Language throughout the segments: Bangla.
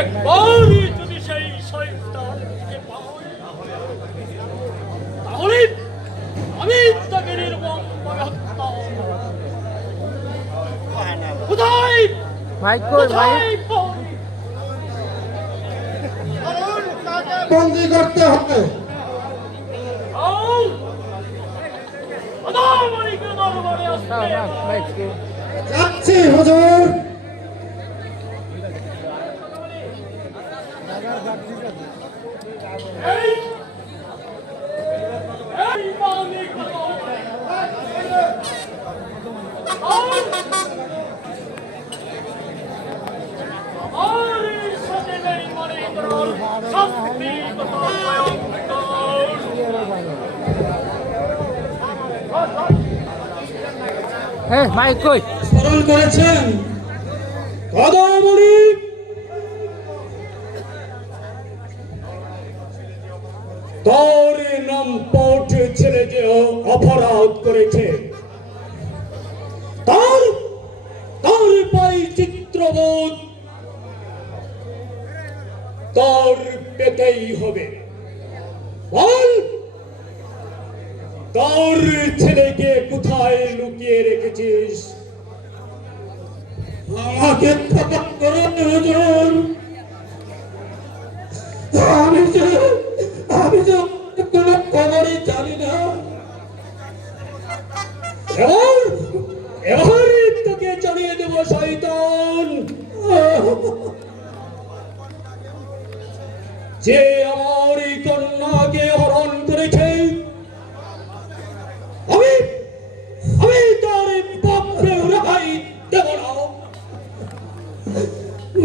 একবারই যদি সেই শয়তানকে পাই, তাহলে আমি তাকে নির্মমভাবে হত্যা করব। কোথায় বন্দি করতে হবে। যাচ্ছি হুজুর। মাইক কই স্মরণ করেছেন কদমণি তোর নাম পট ছেড়ে যে অপরাধ করেছে, তার তার পাই চিত্রবোধ তোর পেতেই হবে। বল, তোর ছেলেকে কোথায় লুকিয়ে রেখেছিস? আমাকে ক্ষমা করুন হুজুর, আমি তো কোনো খবরই জানি না। এবার তোকে জানিয়ে দেব শয়তান, যে আমার এই কন্যাকে হরণ করেছে। আমি আমি তার বাপকে রেহাই দেব না।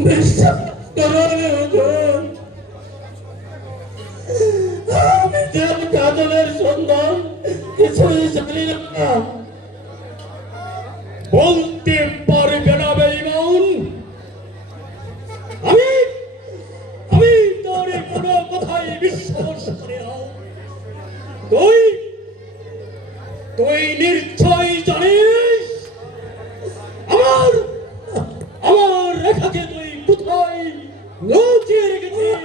বিশ্বাস করুন হুজুর, আমি যে কাজলের সন্ধান কিছুই জানি না। বলতে পারবে না বেঈমান। আমি আমি তোর কোনো কথাই বিশ্বাস করি না। তুই তুই নিশ্চয় জানিস আমার আমার রেখাকে তুই কোথায় লুকিয়ে রেখেছিস।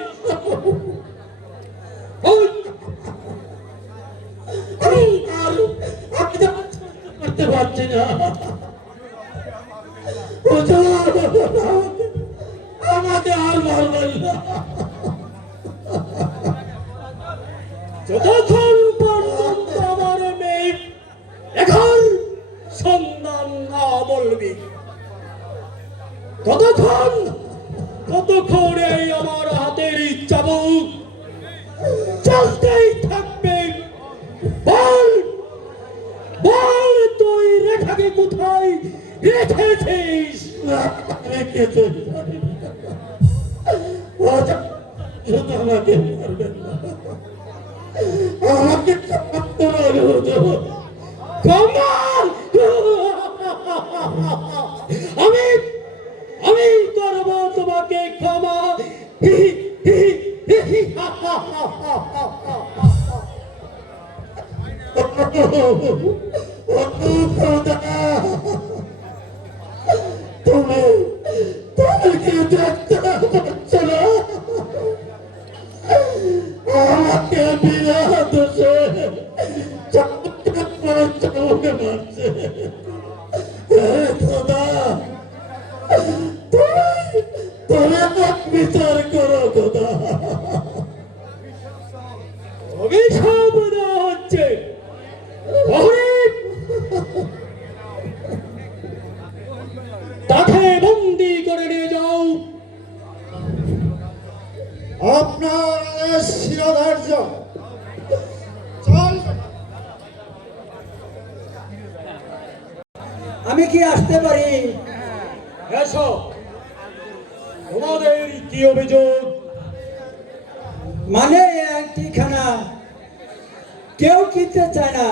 আমি করতে পারছি না। আমাকে আর মারবেন না। যতক্ষণ পর্যন্ত আমার মেয়ে এখন সন্ধান না বলবি, ততক্ষণ এই আমার হাতের চাবুক চলতেই থাকবে। বল বল, তুই রেখাকে কোথায় রেখেছিস? শুধু আমাকে মারবেন না, আমাকে আমি আমি করব তোমাকে ক্ষমা। তুমি তুমি কি দেখতে পাচ্ছ না? আমাকে বিনা দোষে চমকে মারছে। খোদা, তুমি বিচার করো খোদা। অভিশাপ দেওয়া হচ্ছে। তাকে বন্দি করে নিয়ে যাও। আপনার শিরোধার্য। চল। আমি কি আসতে পারি? এসো। তোমাদের কি অভিযোগ? মানে ঠিকানা কেউ কিনতে চায় না,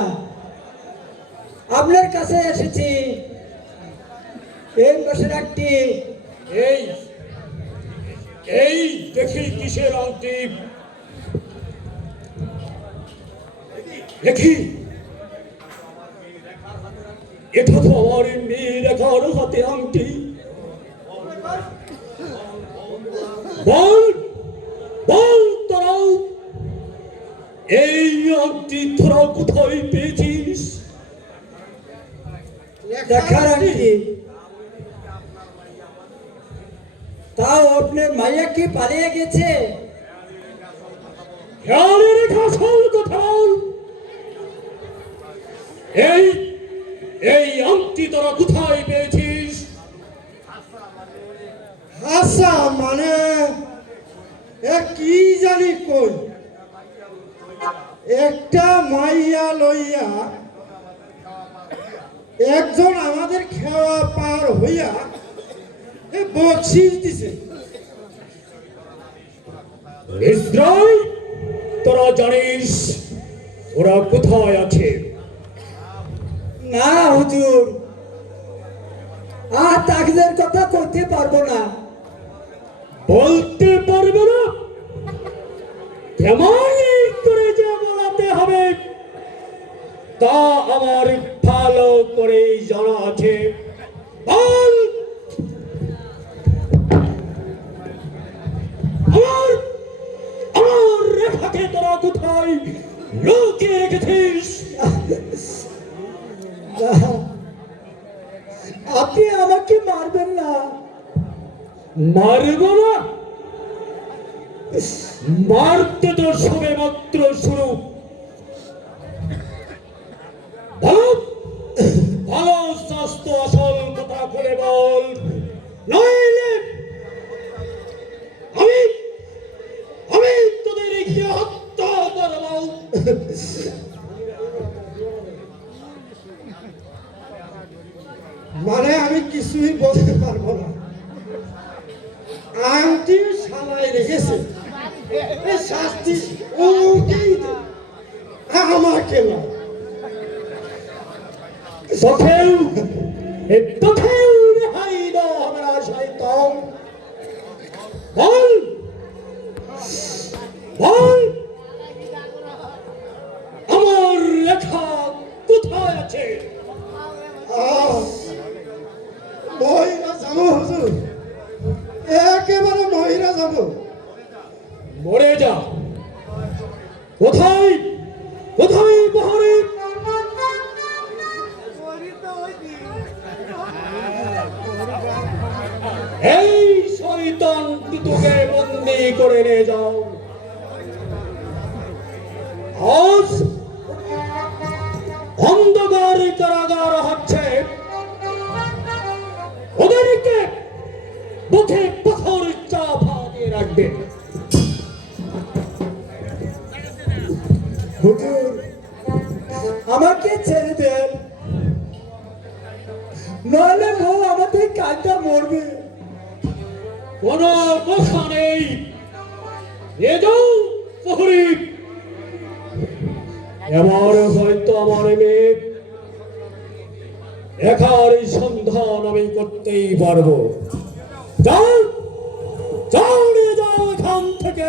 আপনার কাছে এসেছি। এই পাশের একটি এই এই দেখি কিসের আংটি, দেখি এটা তো আমার মেয়ের একার হাতে আংটি। বল বল তোরাও এই আংটি তোরা কোথায় পেয়েছিস? দেখার আংটি। তাও আপনার মাইয়া কি পালিয়ে গেছে? খেয়ালে রেখা আসল কথা বল। এই এই আংটি তোরা কোথায় পেয়েছিস? আচ্ছা মানে কি জানি কই একটা মাইয়া লইয়া একজন আমাদের খেওয়া পার হইয়া বকশিস দিছে। ইসরায়েল, তোরা জানিস ওরা কোথায় আছে? না হুজুর, আর তাকদের কথা কইতে পারবো না। বলতে পারবে না? কেমন করে যে বলাতে হবে তা আমার ভালো করে জানা আছে। বল, আমার আমার রেখাকে তোরা কোথায় লুকিয়ে রেখেছিস? আপনি আমাকে মারবেন না। মারব না? মারতে তো সবে মাত্র শুরু। ভালো ভালো স্বাস্থ্য আসল কথা বলে বল, নইলে আমি আমি তোদের গিয়ে হত্যা করব। মানে আমি কিছুই বলতে পারবো না। আংটি সালাই রেখেছে, এই শাস্তি ওকেই দে, আমাকে না। তোকেও রেহাই দেওয়া হবে না শয়তান। বল বল, আমার লেখা কোথায় আছে? মহিলা যাবো হুজুর, একেবারে মহিলা যাবো। মরে যা। কোথায় কোথায় বহরে? এই শয়তান দুটোকে বন্দি করে নিয়ে যাও। আজ অন্ধকার কারাগার হচ্ছে, ওদেরকে বুকে পাথর চাপা দিয়ে রাখবে। হুজুর, আমাকে ছেড়ে দেন, নইলে বউ আমাদের কাজটা মরবে। কোনো কথা নেই, এ যাও প্রহরী। এবার হয়তো আমার মেয়ে একার সন্ধান আমি করতেই পারবো। যাও যাও, নিয়ে যাও এখান থেকে।